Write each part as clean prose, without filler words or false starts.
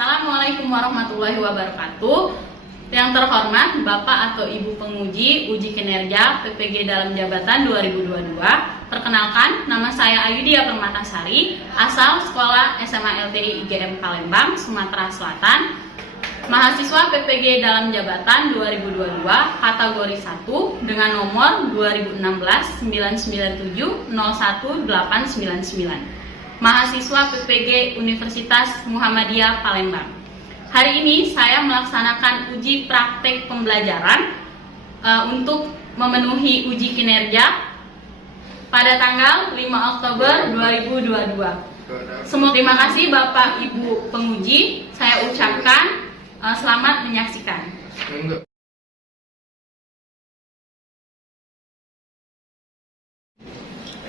Assalamualaikum warahmatullahi wabarakatuh. Yang terhormat Bapak atau Ibu penguji uji kinerja PPG dalam jabatan 2022. Perkenalkan, nama saya Ayudia Permatasari, asal Sekolah SMA LTI IGM Palembang, Sumatera Selatan. Mahasiswa PPG dalam jabatan 2022 kategori 1 dengan nomor 2016-997-01899. Mahasiswa PPG Universitas Muhammadiyah Palembang. Hari ini saya melaksanakan uji praktek pembelajaran untuk memenuhi uji kinerja pada tanggal 5 Oktober 2022. Terima kasih Bapak Ibu penguji. Saya ucapkan selamat menyaksikan.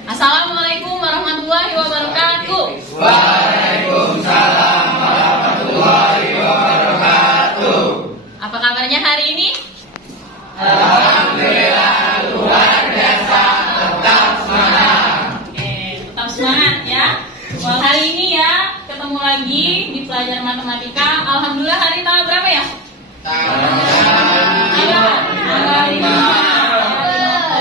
Assalamualaikum warahmatullahi wabarakatuh. Waalaikumsalam warahmatullahi wabarakatuh. Apa kabarnya hari ini? Alhamdulillah luar biasa, tetap semangat. Oke, tetap semangat ya. Well, hari ini ya ketemu lagi di pelajaran matematika. Alhamdulillah hari tanggal berapa ya? Tanggal 5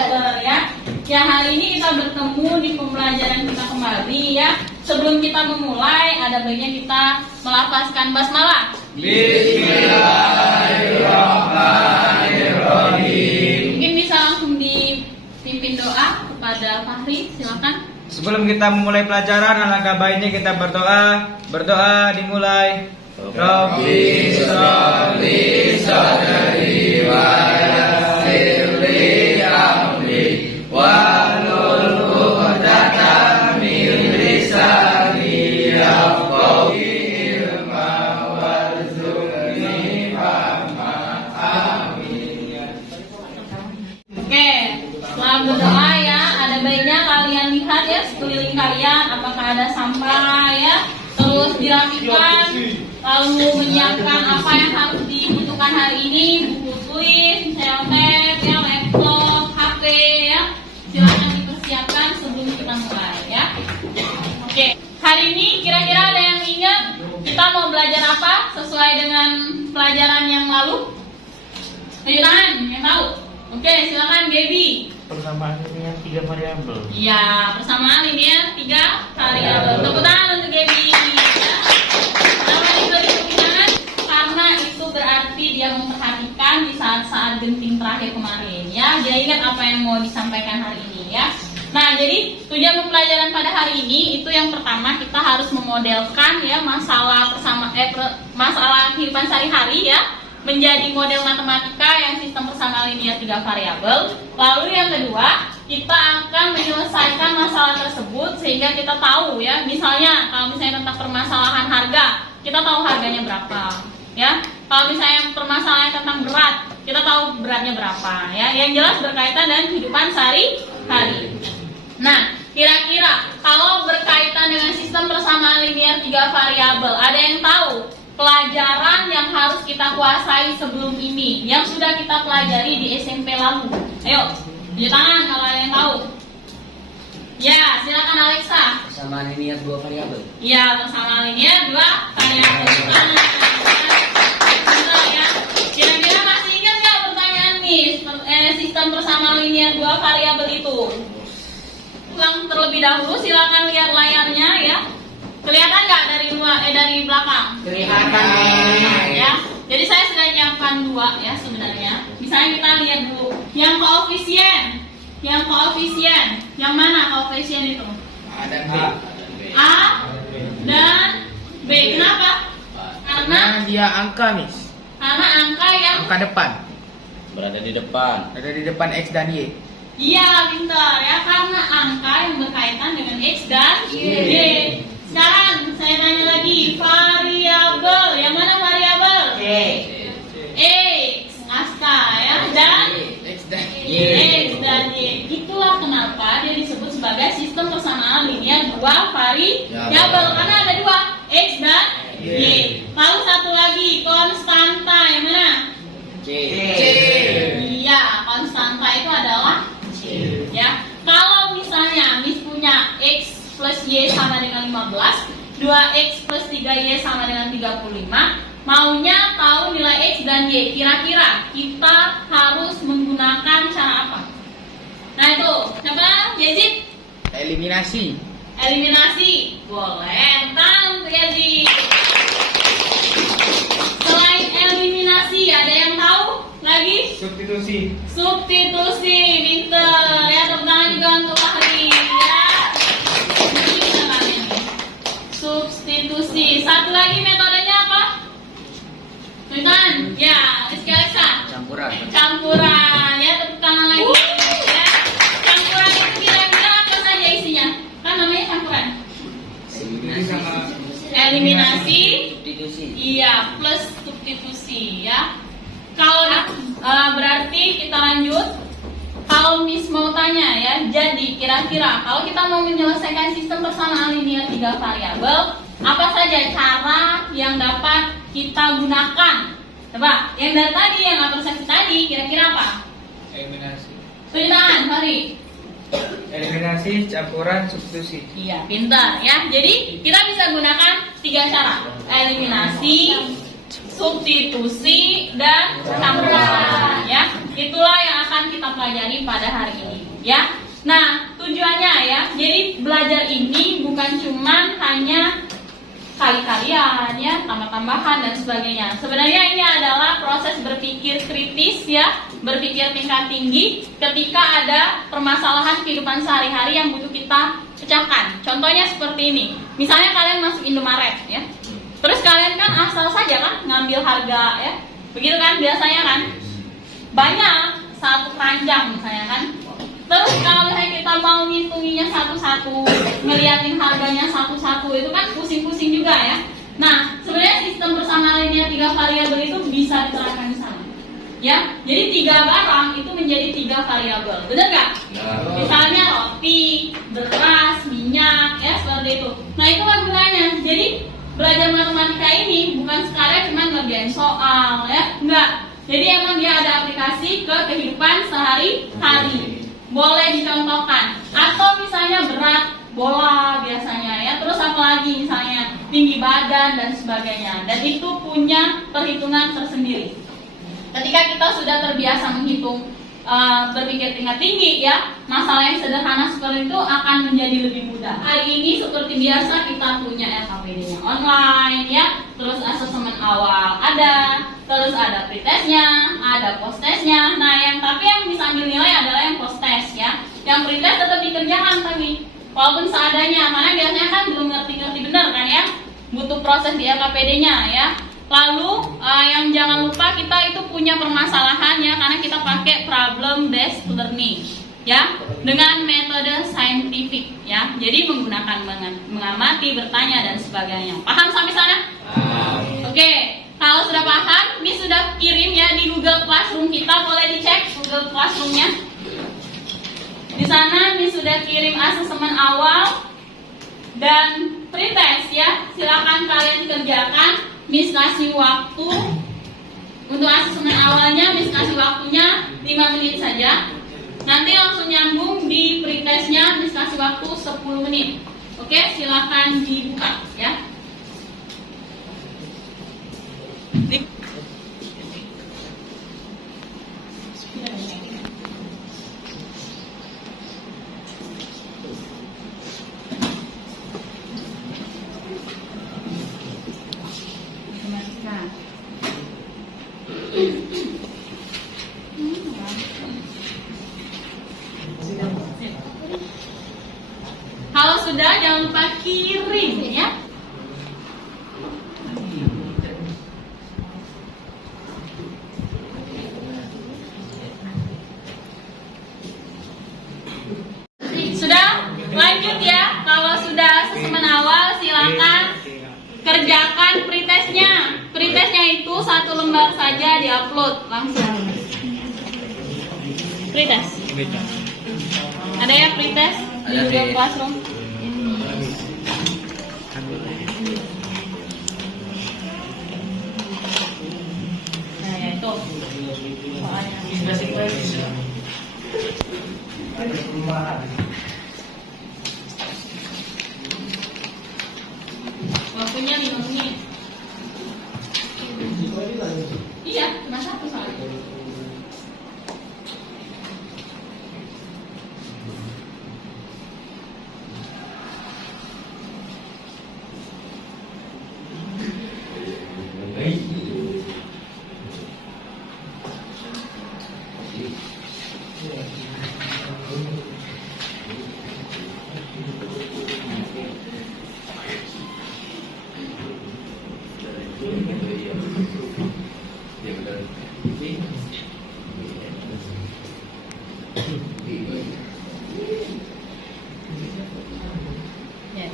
Oktober ya. Ya, hari ini kita bertemu di pembelajaran kita kembali ya. Sebelum kita memulai, ada baiknya kita melafazkan basmalah. Bismillahirrahmanirrahim. Mungkin bisa langsung dipimpin doa kepada Fahri, silakan. Sebelum kita memulai pelajaran, alangkah baiknya kita berdoa. Berdoa dimulai. Rabbi sholli sadri wa yassir li amri wahlul 'uqdatam min lisani yafqahu ilma warzuqni fahma. Amin. Oke, setelah berdoa ya, ada baiknya kalian lihat ya sekeliling kalian apakah ada sampah ya, terus dirapikan, lalu menyiapkan apa yang harus dibutuhkan hari ini, buku tulis, selotep, ya, laptop, HP ya, silakan dipersiapkan sebelum kita mulai ya. Oke, hari ini kira-kira ada yang ingat kita mau belajar apa sesuai dengan pelajaran yang lalu? Tunjuk tangan yang tahu. Oke, silakan Baby. Persamaan linear 3 variabel. Iya, persamaan linear 3 variabel. Tepuk tangan untuk Gaby. Ya. Kenapa diberi tepuk tangan? Karena itu berarti dia memperhatikan di saat-saat genting terakhir kemarin. Ya, dia ingat apa yang mau disampaikan hari ini ya. Nah, jadi tujuan pembelajaran pada hari ini itu yang pertama kita harus memodelkan ya masalah masalah kehidupan sehari-hari ya, menjadi model matematika yang sistem persamaan linear 3 variabel. Lalu yang kedua, kita akan menyelesaikan masalah tersebut sehingga kita tahu ya, misalnya kalau misalnya tentang permasalahan harga, kita tahu harganya berapa ya. Kalau misalnya permasalahan tentang berat, kita tahu beratnya berapa ya. Yang jelas berkaitan dengan kehidupan sehari-hari. Nah, kira-kira kalau berkaitan dengan sistem persamaan linear 3 variabel, ada yang tahu pelajaran yang harus kita kuasai sebelum ini yang sudah kita pelajari di SMP lalu? Ayo, tunjuk tangan kalau ada yang tahu. Ya, silakan Alexa. Persamaan linear 2 variabel. Ya, persamaan linear 2 variabel. Betul ya. Kira-kira masih ingat nggak pertanyaan Miss? Sistem persamaan linear 2 variabel itu? Ulang terlebih dahulu, silakan lihat layarnya ya. Kelihatan nggak dari luar dari belakang? Kelihatan Ya. Jadi saya sudah nyiapkan 2 ya sebenarnya. Misalnya kita lihat dulu yang koefisien. Yang koefisien. Yang mana koefisien itu? A dan B. Kenapa? Karena dia angka, Miss. karena angka yang Angka depan. berada di depan. Ada di depan X dan Y. iya pintar ya, karena angka yang berkaitan dengan X dan Y. Sekarang saya tanya lagi, variabel. Yang mana variabel? X, angka ya, dan X dan X dan Y. Itulah kenapa dia disebut sebagai sistem persamaan linear 2 variabel, karena ada 2, X dan Y. Lalu satu lagi, konstanta. Yang mana? C. Iya, konstanta itu adalah C. Ya, kalau misalnya Miss punya X plus Y sama dengan 15, 2X plus 3Y sama dengan 35. Maunya tahu nilai X dan Y. Kira-kira kita harus menggunakan cara apa? Nah itu, siapa? Yazid? Eliminasi. Eliminasi. Boleh, tangan untuk Yazid. Selain eliminasi, ada yang tahu lagi? Substitusi. Substitusi, pinter. Ya, tepuk tangan juga untuk Fahri. Ya. Ini kita kalian. Substitusi. Satu lagi metodenya apa? Tunjukkan. Ya, Rizky Alexa. Campuran. Campuran. Ya, tepuk tangan lagi. Ya. Campuran itu kira-kira apa saja isinya? Kan namanya campuran. Eliminasi. Substitusi. Iya, plus substitusi ya. Kalau berarti kita lanjut. Kalau Miss mau tanya ya, jadi kira-kira kalau kita mau menyelesaikan sistem persamaan linear 3 variabel, apa saja cara yang dapat kita gunakan? Coba, yang dari tadi, yang atur seksi tadi, kira-kira apa? Eliminasi. Tunjuk tangan, Fahri. Eliminasi, campuran, substitusi. Iya, pintar ya. Jadi kita bisa gunakan 3 cara: eliminasi, substitusi, dan campuran. Ya, itulah yang akan kita pelajari pada hari ini. Ya. Nah, tujuannya ya. Jadi belajar ini bukan cuman hanya kali-kalian ya, tambah-tambahan dan sebagainya. Sebenarnya ini adalah proses berpikir kritis ya, berpikir tingkat tinggi ketika ada permasalahan kehidupan sehari-hari yang butuh kita pecahkan. Contohnya seperti ini. Misalnya kalian masuk Indomaret ya. Terus kalian kan asal saja kan ngambil harga ya. Begitu kan biasanya kan. Banyak satu keranjang misalnya kan. Terus kalau misalnya kita mau ngitunginya satu-satu, ngeliatin harganya satu-satu, itu kan pusing-pusing juga ya. Nah, sebenarnya sistem persamaan linear 3 variabel itu bisa diterapkan di sana. Ya, jadi 3 barang itu menjadi 3 variabel. Benar nggak? Misalnya roti, beras, minyak, ya seperti itu. Nah, itulah gunanya. Jadi belajar matematika ini bukan sekadar cuma ngerjain soal, ya, enggak. Jadi emang dia ada aplikasi ke kehidupan sehari-hari. Boleh dicontohkan. Atau misalnya berat bola biasanya ya. Terus apalagi misalnya tinggi badan dan sebagainya. Dan itu punya perhitungan tersendiri. Ketika kita sudah terbiasa menghitung berpikir tingkat tinggi ya, masalah yang sederhana seperti itu akan menjadi lebih mudah. Hari ini seperti biasa kita punya LKPD-nya online ya, terus asesmen awal ada, terus ada pretestnya, ada posttestnya. Nah, tapi yang bisa ambil nilai adalah yang posttest ya. Yang pretest tetap dikerjakan tapi walaupun seadanya, karena biasanya kan belum ngerti-ngerti benar kan ya, butuh proses di LKPD-nya ya. Lalu yang jangan lupa kita itu punya permasalahan ya, karena kita pakai problem based learning ya, dengan metode saintifik ya. Jadi menggunakan mengamati, bertanya dan sebagainya. Paham sampai sana? Oke, kalau sudah paham, Miss sudah kirim ya di Google Classroom kita, boleh dicek Google Classroom-nya. Di sana Miss sudah kirim asesmen awal dan pretest ya. Silakan kalian kerjakan. Miss kasih waktu untuk asesmen awalnya, Miss kasih waktunya 5 menit saja. Nanti langsung nyambung di pretestnya, Miss kasih waktu 10 menit. Oke, silakan dibuka ya. Kalau sudah, jangan lupa kirim ya. Sudah? Lanjut ya. Kalau sudah asesmen awal, silakan kerjakan pretestnya. Pretestnya itu 1 lembar saja diupload langsung. Pretest. Ada ya pretest di Google Classroom? Nah ya itu soalnya. Waktunya 5 menit. Iya, cuma satu soalnya. Yes.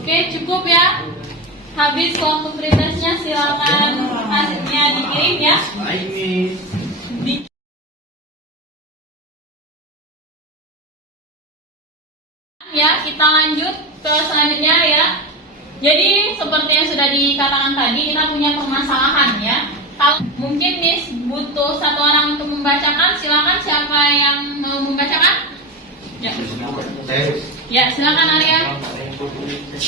Oke, cukup ya. Habis kelompok printesnya, silakan hasilnya dikirim ya. Di- Ya, kita lanjut ke selanjutnya ya. Jadi seperti yang sudah dikatakan tadi, kita punya permasalahan ya. Kalau mungkin Miss butuh satu orang untuk membacakan, silakan siapa yang mau membacakan? Ya. Ya, silakan Arya.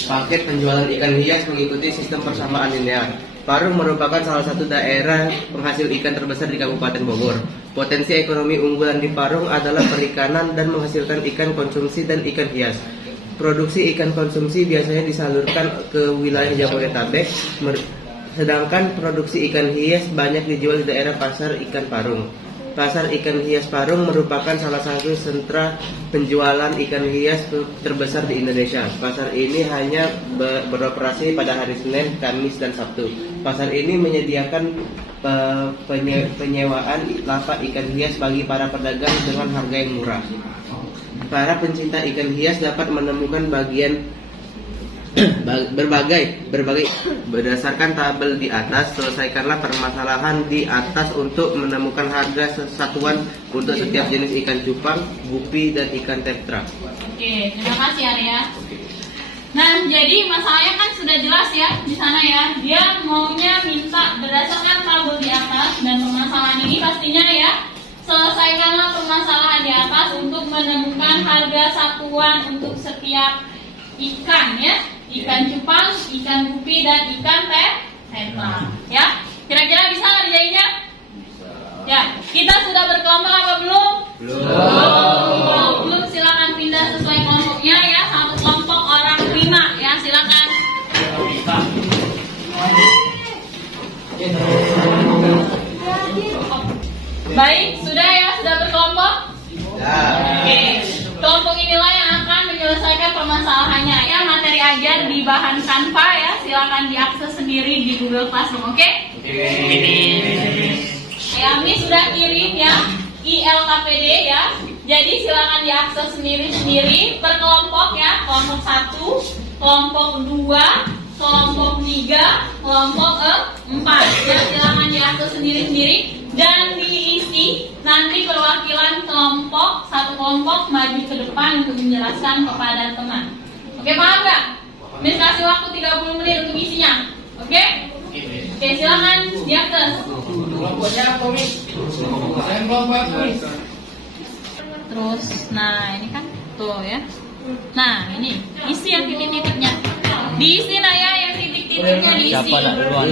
Paket penjualan ikan hias mengikuti sistem persamaan linear. Parung merupakan salah satu daerah penghasil ikan terbesar di Kabupaten Bogor. Potensi ekonomi unggulan di Parung adalah perikanan dan menghasilkan ikan konsumsi dan ikan hias. Produksi ikan konsumsi biasanya disalurkan ke wilayah Jabodetabek, sedangkan produksi ikan hias banyak dijual di daerah Pasar Ikan Parung. Pasar Ikan Hias Parung merupakan salah satu sentra penjualan ikan hias terbesar di Indonesia. Pasar ini hanya beroperasi pada hari Senin, Kamis, dan Sabtu. Pasar ini menyediakan penyewaan lapak ikan hias bagi para pedagang dengan harga yang murah. Para pencinta ikan hias dapat menemukan berbagai berdasarkan tabel di atas. Selesaikanlah permasalahan di atas untuk menemukan harga satuan untuk setiap jenis ikan cupang, gupi, dan ikan tetra. Oke, terima kasih Arya. Nah, jadi masalahnya kan sudah jelas ya di sana ya. Dia maunya minta berdasarkan tabel di atas, dan permasalahan ini pastinya ya, selesaikanlah permasalahan di atas untuk menemukan harga satuan untuk setiap ikan ya. Ikan cupang, ikan gupi, dan ikan tetra. Ya, kira-kira bisa ngerjainnya? Ya, kita sudah berkelompok apa belum? Belum. Belum, silakan pindah sesuai kelompoknya ya. Satu kelompok orang 5 ya, silakan. Baik, sudah ya, sudah berkelompok? Oke, kelompok inilah yang akan menyelesaikan permasalahannya ya. Materi ajar di bahan Canva ya, silakan diakses sendiri di Google Classroom, oke? Ya, Miss sudah kirim ya ILKPD ya. Jadi silakan diakses sendiri-sendiri per kelompok ya. Kelompok 1, kelompok 2, kelompok 3, kelompok 4 ya. Silakan diakses sendiri-sendiri dan diisi. Nanti perwakilan kelompok, satu kelompok maju ke depan untuk menjelaskan kepada teman. Oke, paham nggak? Miss kasih waktu 30 menit untuk isinya. Oke? Oke, silakan diakses. Kelompoknya apa, Miss? Saya kelompok, Miss. Terus, nah ini kan tuh ya. Nah ini isi yang titik-titiknya. Diisi nah ya, yang titik-titiknya diisi. Siapa nak duluan?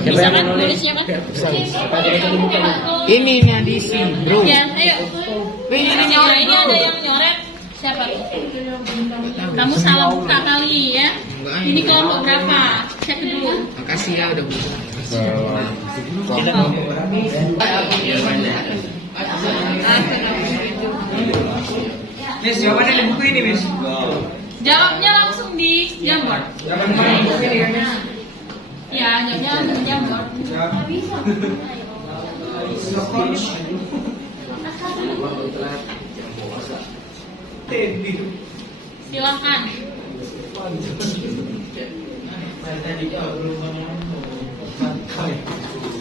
Bisa kan tulisnya kan? Ini yang diisi, bro. Ya, ayo. Ini ada yang nyoret. Siapa tuh? Kamu salah buka kali ya. Ini kelompok berapa? Cek dulu. Makasih ya udah buka. Miss, jawabannya di buku ini, Miss. Jawabnya langsung di Jamboard. Jawabannya di buku ini kan, Miss? Ya, jawabnya langsung di Jamboard. Ya. Silakan.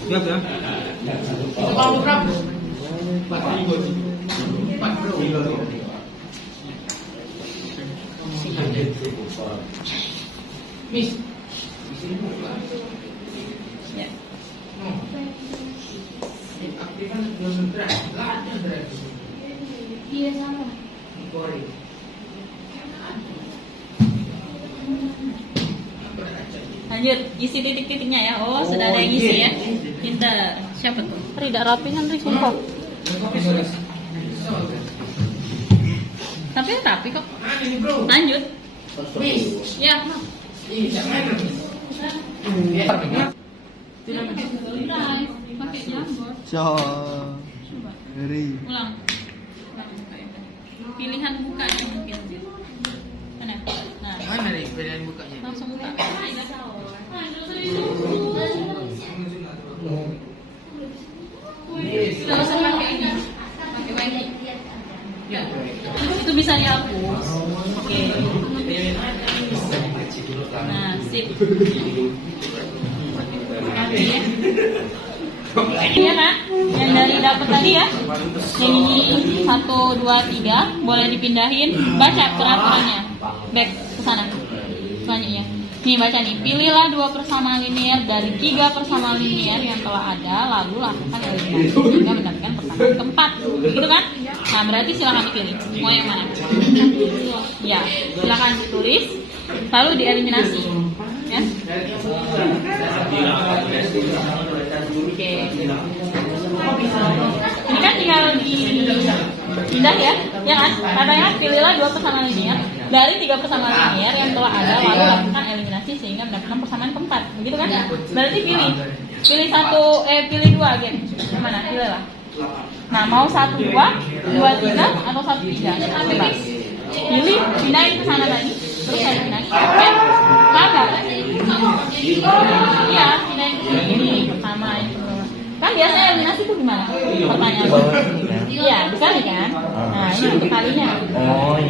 Siap ya. Ya. Iya sama. Lanjut, isi titik-titiknya ya. Oh, sudah ada yang isi ya. Pintar. Siapa tuh? Tidak rapi kan, Rik? Sumpah. Tapi rapi kok. Lanjut. Ya. Pakai jambor. Coba. Ulang. Pilihan bukanya mungkin. Mana? Nah. Mana nih pilihan bukanya? Langsung buka. Terus pakai ini. Pakai wifi. Ya. Itu bisa dihapus. Oke. Nah, sip. Oke ya. Iya kan? Yang dari dapat tadi ya. Yang ini 1, 2, 3 boleh dipindahin. Baca peraturannya. Back ke sana. Selanjutnya. Nih baca nih. Pilihlah 2 persamaan linear dari 3 persamaan linear yang telah ada, lalu lakukan eliminasi sehingga mendapatkan persamaan keempat. Begitu kan? Nah, berarti silakan dipilih. Mau yang mana? Ya, silakan ditulis lalu dieliminasi. Ya. Oke. Ini kan tinggal dipindah ya. Ya kan? Katanya pilihlah 2 persamaan linear dari 3 persamaan linear yang telah ada, lalu lakukan eliminasi sehingga mendapatkan persamaan keempat. Begitu kan? Berarti pilih 2 game. Yang mana? Pilihlah. Nah, mau 1, 2, 2, 3 atau 1, 3? Bebas. Pilih, pindahin ke sana tadi. Terus eliminasi. Oke? Mana? Iya, pindahin ke sini pertama ini. Kan biasanya eliminasi itu gimana? Pertanyaan. Iya, dikali kan? Nah, ini untuk kalinya.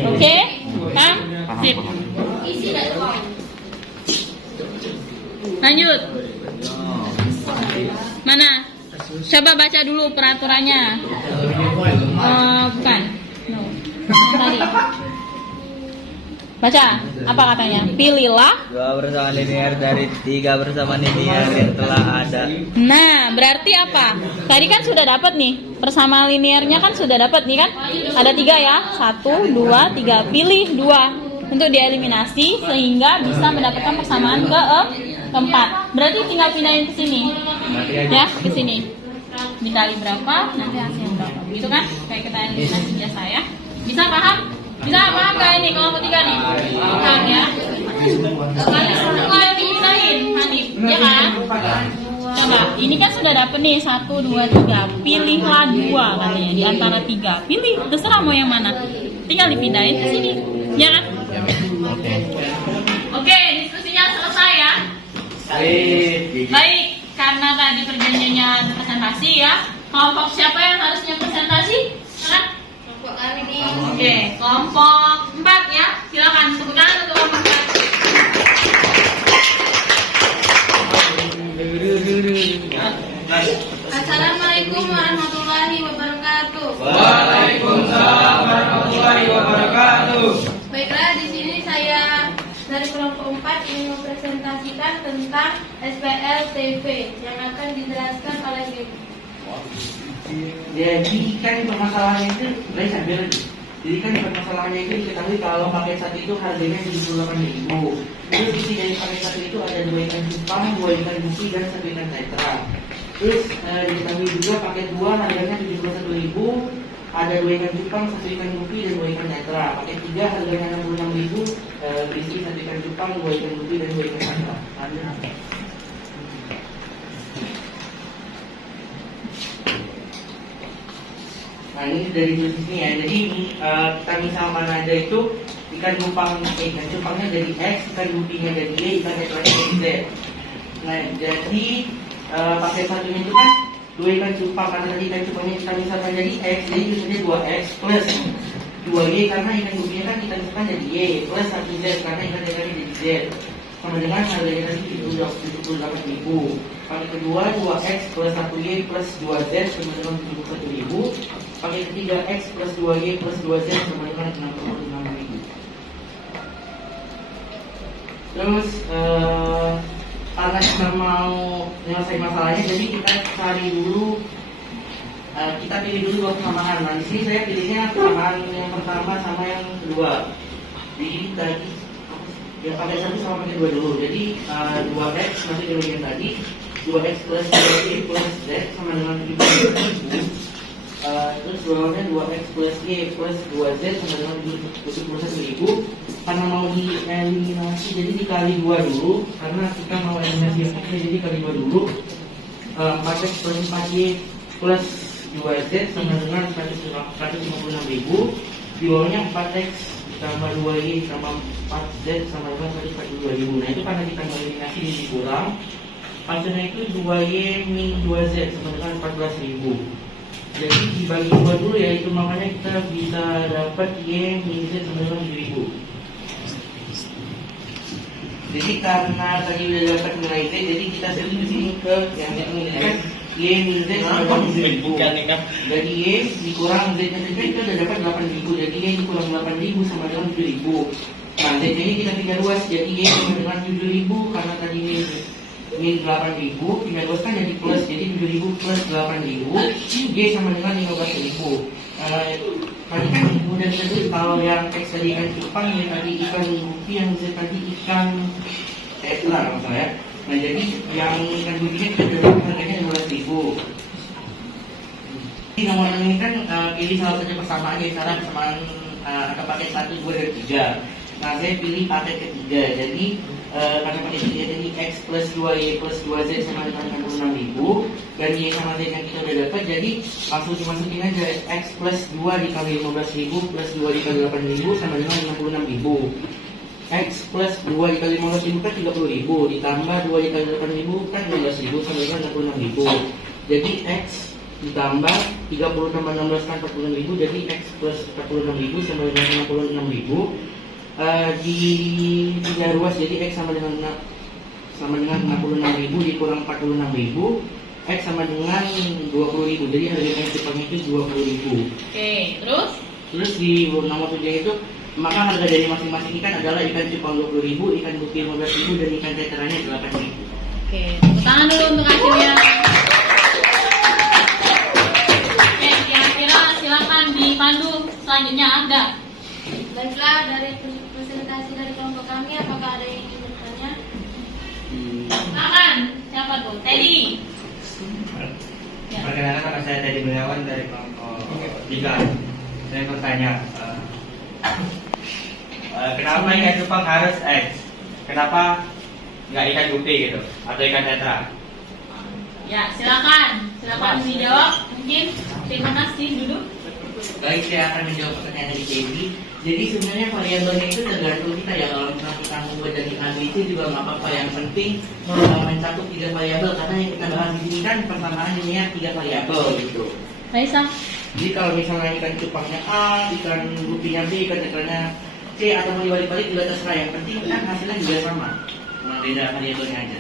Oke? Paham? Sip. Lanjut. Mana? Coba baca dulu peraturannya. Bukan. No. Yang tadi. Baca. Apa katanya? Pilihlah 2 persamaan linear dari 3 persamaan linear yang telah ada. Nah, berarti apa? Tadi kan sudah dapat nih. Persamaan linearnya kan sudah dapat nih kan? Ada 3 ya. 1, 2, 3. Pilih 2 untuk dieliminasi sehingga bisa mendapatkan persamaan keempat. Berarti tinggal pindahin ke sini. Ya, ke sini. Dikali berapa, nanti hasilnya berapa. Begitu kan? Kayak kita eliminasi biasa ya. Bisa paham? Bisa paham gak ini kelompok 3 nih? Paham ya? Kali semua dipindahin, Hanif. Ya kan? Coba, ini kan sudah dapet nih 1, 2, 3. Pilihlah 2 katanya di antara 3. Pilih, terserah mau yang mana. Tinggal dipindahin ke sini. Ya kan? Oke, diskusinya selesai ya. Baik, karena tadi perjanjiannya ada presentasi ya. Kelompok siapa yang harusnya presentasi? Kan? Kelompok kami nih. Oke, kelompok 4 ya. Silakan tepuk tangan untuk kelompok 4. Assalamualaikum warahmatullahi wabarakatuh. Waalaikumsalam warahmatullahi wabarakatuh. Baiklah, di sini saya dari kelompok 4 ingin mempresentasikan tentang SPL TV yang akan dijelaskan oleh Gaby. Jadi kan permasalahannya itu, saya sambil lagi. Jadi kan permasalahannya itu diketahui kalau paket 1 itu harganya 78.000. Terus isi dari paket 1 itu ada 2 ikan cupang, 2 ikan gupi dan 1 ikan tetra. Terus diketahui juga paket 2 harganya 71.000, ada 2 ikan cupang, 1 ikan gupi dan 2 ikan tetra. Paket 3 harganya 66.000, berisi 1 ikan cupang, 2 ikan gupi dan 2 ikan tetra. Nah, ini dari jenisnya ya. Jadi kita misalkan ada itu ikan cupangnya dari X, ikan gupinya dari Y, ikan tetranya dari Z. Nah, jadi paket 1 itu kan 2 ikan cupang karena tadi ikan cupangnya kita misalkan jadi X, jadi misalnya 2X plus 2Y karena ikan gupinya kan ikan cupang jadi Y plus 1Z karena ikan ikannya jadi Z sama dengan harganya tadi 78.000. Pakai kedua 2X plus 1Y plus 2Z sama dengan 71.000. Pakai ketiga X plus 2Y plus 2Z sama dengan 66.000. Terus karena kita mau menyelesaikan masalahnya, jadi kita cari dulu, kita pilih dulu dua persamaan. Nah di sini saya pilihnya persamaan yang pertama sama yang kedua. Jadi tadi yang pakai satu sama pakai dua dulu. Jadi 2x masih di bagian tadi, 2x plus 2y plus z sama dengan 7.000. Terus bawahnya 2x plus y plus 2z sama dengan 71.000. Karena mau dieliminasi jadi dikali 2 dulu, karena kita mau eliminasi yang x jadi kali 2 dulu. 4x plus 4y plus 2z sama dengan 156.000. Di bawahnya 4x tambah 2y tambah 4z sama dengan 142.000. Nah itu karena kita eliminasi jadi dikurang. Hasilnya itu 2y min 2z sama dengan 14.000. Jadi dibagi 2 dulu ya, itu makanya kita bisa dapat y min z sama dengan 7.000. Jadi karena tadi udah dapat nilai z, jadi kita sering di sini ke yang menunjukkan y min z sama dengan 7.000. Jadi y dikurang z nya tadi kita udah dapat 8.000. Jadi y dikurang 8.000 sama dengan 7.000. Nah z ini kita tinggal luas, jadi y sama dengan 7.000 karena tadi min 8.000 tinggal luas kan jadi plus, jadi 7.000 plus 8.000 y sama dengan 15.000. Tadi kan kemudian tadi kalau yang X tadi ikan cupang, yang tadi ikan gupi, yang Z tadi ikan ular maksud saya. Nah jadi yang ikan gupinya kita dapat harganya 15.000. Di nomor 6 ini kan pilih salah satu persamaan, ya cara persamaan akan pakai 1, 2, dan 3. Nah saya pilih pakai ketiga, jadi karena pakai ketiga jadi X plus 2Y plus 2Z sama dengan 66.000. Dan Y sama Z yang kita udah dapat, jadi langsung dimasukin aja X plus 2 dikali 15.000 plus 2 dikali 8.000 sama dengan 66.000. X plus 2 dikali 15.000 kan 30.000, ditambah 2 dikali 8.000 kan 15.000 sama dengan 66.000. Jadi X ditambah 30 tambah 16 kan 46.000, jadi X plus 46.000 sama dengan 66.000. Di 3 ruas jadi X sama dengan 66.000 dikurang 46.000, X sama dengan 20.000, jadi harga ikan cupang itu 20.000. Oke, terus Di nomor 7 itu maka harga dari masing-masing ikan adalah ikan cupang 20.000, ikan gupi 15.000, dan ikan teteranya 8.000. oke, tepuk tangan dulu untuk hasilnya. Oke, kira-kira silakan dipandu selanjutnya ada. Baiklah, dari presentasi dari kelompok kami, apakah ada yang ingin bertanya? Silakan, siapa tuh? Teddy. Ya. Perkenalkan nama saya Teddy Gunawan dari kelompok 3. Saya bertanya, kenapa ikan cupang harus X? Kenapa nggak ikan gupi gitu? Atau ikan tetra? Ya, silakan dijawab. Mungkin terima kasih dulu. Baik, saya akan menjawab pertanyaan dari Debbie. Jadi sebenarnya variabelnya itu tergantung kita ya. Kalau misalnya kita membuat dari ABC juga nggak apa-apa. Yang penting mencakup 3 variabel, karena yang kita bahas di sini kan persamaan linear 3 variabel gitu. Raisa. Jadi kalau misalnya ikan cupangnya A, ikan gupinya B, ikan tetranya C, atau mau dibalik-balik juga terserah. Yang penting kan hasilnya juga sama. Cuma beda variabelnya aja.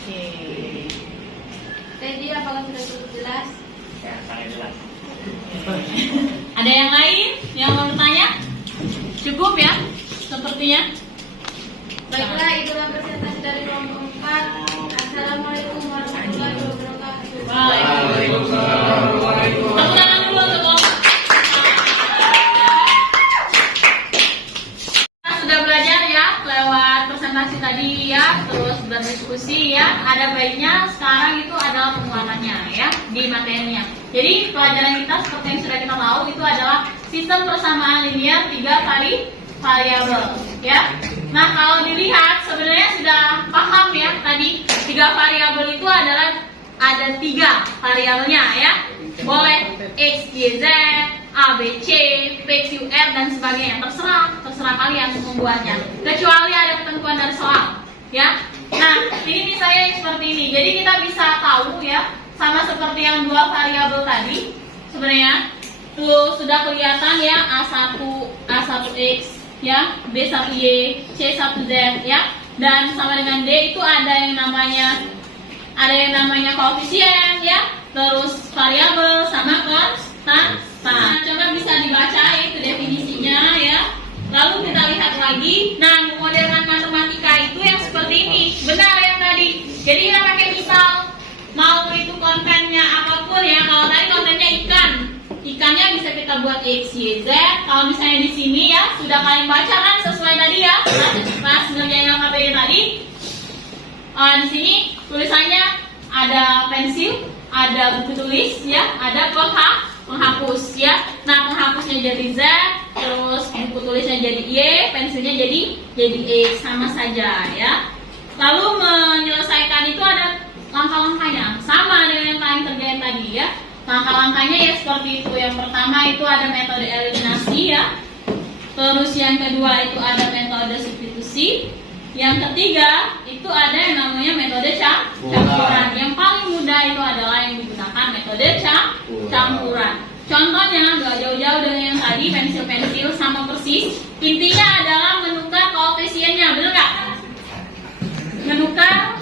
Oke. Teddy, apakah sudah cukup jelas? Ya, sangat jelas. Ada yang lain yang mau bertanya? Cukup ya, sepertinya. Baiklah, itulah presentasi dari kelompok 4. Assalamualaikum warahmatullahi wabarakatuh. Waalaikumsalam. Tepuk tangan dulu untuk kelompok. Kita sudah belajar ya lewat presentasi tadi ya, terus berdiskusi ya. Ada baiknya sekarang itu adalah penguatannya ya di materinya. Jadi pelajaran kita seperti yang sudah kita tahu itu adalah sistem persamaan linear 3 variabel ya. Nah kalau dilihat sebenarnya sudah paham ya tadi 3 variabel itu adalah ada 3 variabelnya ya. Boleh X, Y, Z, A, B, C, P, Q, R dan sebagainya. Terserah kalian membuatnya. Kecuali ada ketentuan dari soal ya. Nah ini misalnya seperti ini. Jadi kita bisa tahu ya sama seperti yang dua variabel tadi. Sebenarnya tuh sudah kelihatan ya, A1 A1X ya, B1Y, C1Z ya. Dan sama dengan D itu ada yang namanya koefisien ya, terus variabel sama konstan. Coba bisa dibaca itu definisinya ya. Lalu kita lihat lagi. Nah, memodelkan matematika itu yang seperti ini. Benar yang tadi. Jadi kita pakai misal, mau itu kontennya apapun ya. Kalau tadi kontennya ikan, ikannya bisa kita buat X, Y, Z. Kalau misalnya di sini ya, sudah kalian baca kan sesuai tadi ya, pas ngerjain LKPD tadi. Di sini tulisannya ada pensil, ada buku tulis ya, ada penghapus ya. Nah, penghapusnya jadi Z, terus buku tulisnya jadi Y, pensilnya jadi X, sama saja ya. Lalu menyelesaikan itu ada langkah-langkahnya, sama dengan yang kalian kerjain tadi ya. Langkah-langkahnya ya seperti itu. Yang pertama itu ada metode eliminasi ya. Terus yang kedua itu ada metode substitusi. Yang ketiga itu ada yang namanya metode campuran. Yang paling mudah itu adalah yang digunakan metode campuran. Contohnya gak jauh-jauh dengan yang tadi, pensil-pensil sama persis. Intinya adalah menukar koefisiennya, benar gak? Menukar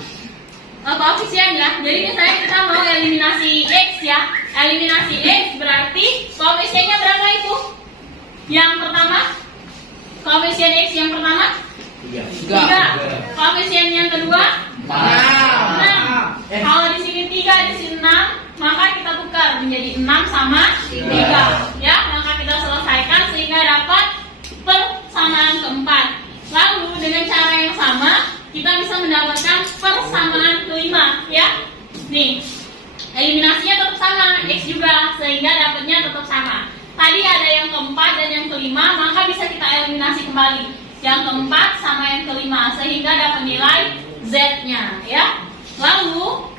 koefisien ya. Jadi misalnya kita mau eliminasi X ya. Eliminasi X berarti koefisiennya berapa itu? Yang pertama, koefisien X yang pertama 3. Koefisien yang kedua 6. Kalau di sini 3, di sini 6, maka kita tukar menjadi 6 sama 3 ya. Maka kita selesaikan sehingga dapat persamaan keempat. Lalu dengan cara yang sama kita bisa mendapatkan persamaan kelima ya. Nih, eliminasinya tetap sama, X juga, sehingga dapatnya tetap sama. Tadi ada yang keempat dan yang kelima, maka bisa kita eliminasi kembali yang keempat sama yang kelima, sehingga dapat nilai Z-nya ya. Lalu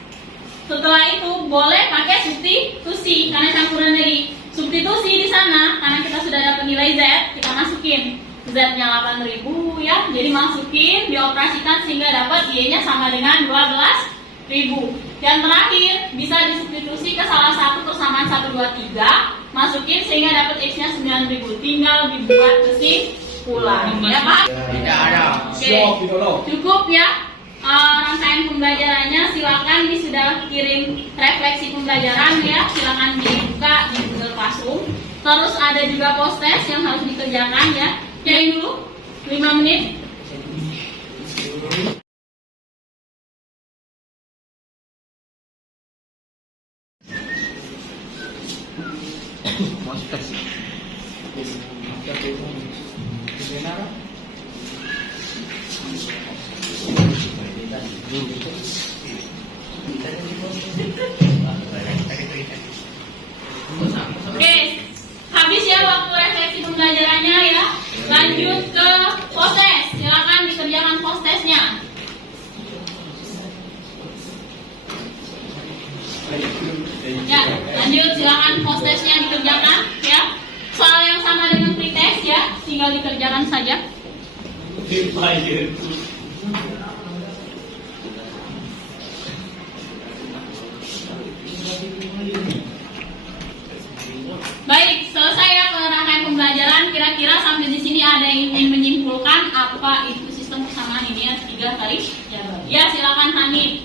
setelah itu boleh pakai substitusi, karena campuran tadi. Substitusi di sana, karena kita sudah dapat nilai Z, kita masukin Z-nya 8.000 ya. Jadi masukin, dioperasikan sehingga dapat Y-nya sama dengan 12.000. Yang terakhir bisa disubstitusi ke salah satu persamaan 1, 2, 3, masukin sehingga dapat X-nya 9.000. Tinggal dibuat kesimpulan ya Pak? Tidak ada. Oke, cukup ya rangkaian pembelajarannya. Silakan, ini sudah kirim refleksi pembelajaran ya. Silakan dibuka di Google Classroom. Terus ada juga post test yang harus dikerjakan ya. Kirim dulu 5 menit. Oke, habis ya waktu refleksi pembelajarannya ya. Lanjut ke post test. Silakan dikerjakan post testnya. Ya, lanjut, silakan post testnya dikerjakan ya. Soal yang sama dengan pretest ya, tinggal dikerjakan saja. Baik, selesai ya rangkaian pembelajaran. Kira-kira sampai di sini ada yang ingin menyimpulkan apa itu sistem persamaan ini ya, 3 kali ya, silakan Hanif.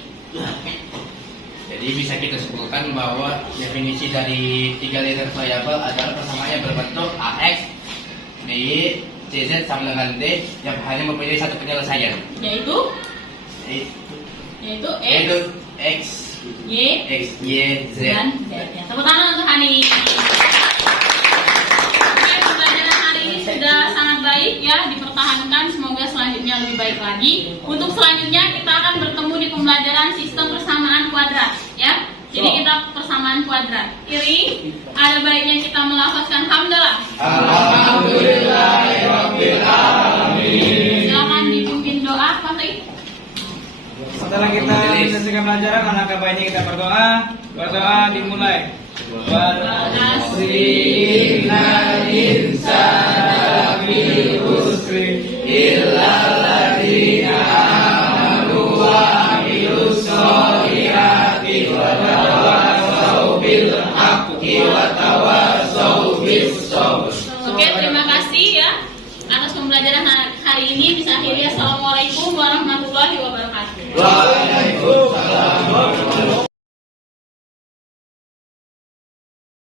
Jadi bisa kita simpulkan bahwa definisi dari 3 linear variabel adalah persamaannya berbentuk AX, BY, CZ sama dengan D yang hanya mempunyai satu penyelesaian, Yaitu X, Y, Y, Z. dan Z ya. Tepuk tangan untuk Hanif. Oke, pembelajaran hari ini sudah sangat baik ya, dipertahankan. Semoga selanjutnya lebih baik lagi. Untuk selanjutnya kita akan bertemu di pembelajaran sistem persamaan kuadrat ya. Jadi kita persamaan kuadrat. Iri, ada baiknya kita melafazkan hamdalah. Alhamdulillahirabbil alamin. Silakan dipimpin doa, Fatih. Setelah kita menyelesaikan pelajaran, alangkah baiknya kita berdoa. Berdoa dimulai. Innal insana lafi khusr illa alladziina amanu wa amilus solihati wa tawasaw pembelajaran hari ini bisa akhiri. Assalamualaikum warahmatullahi wabarakatuh. Wah.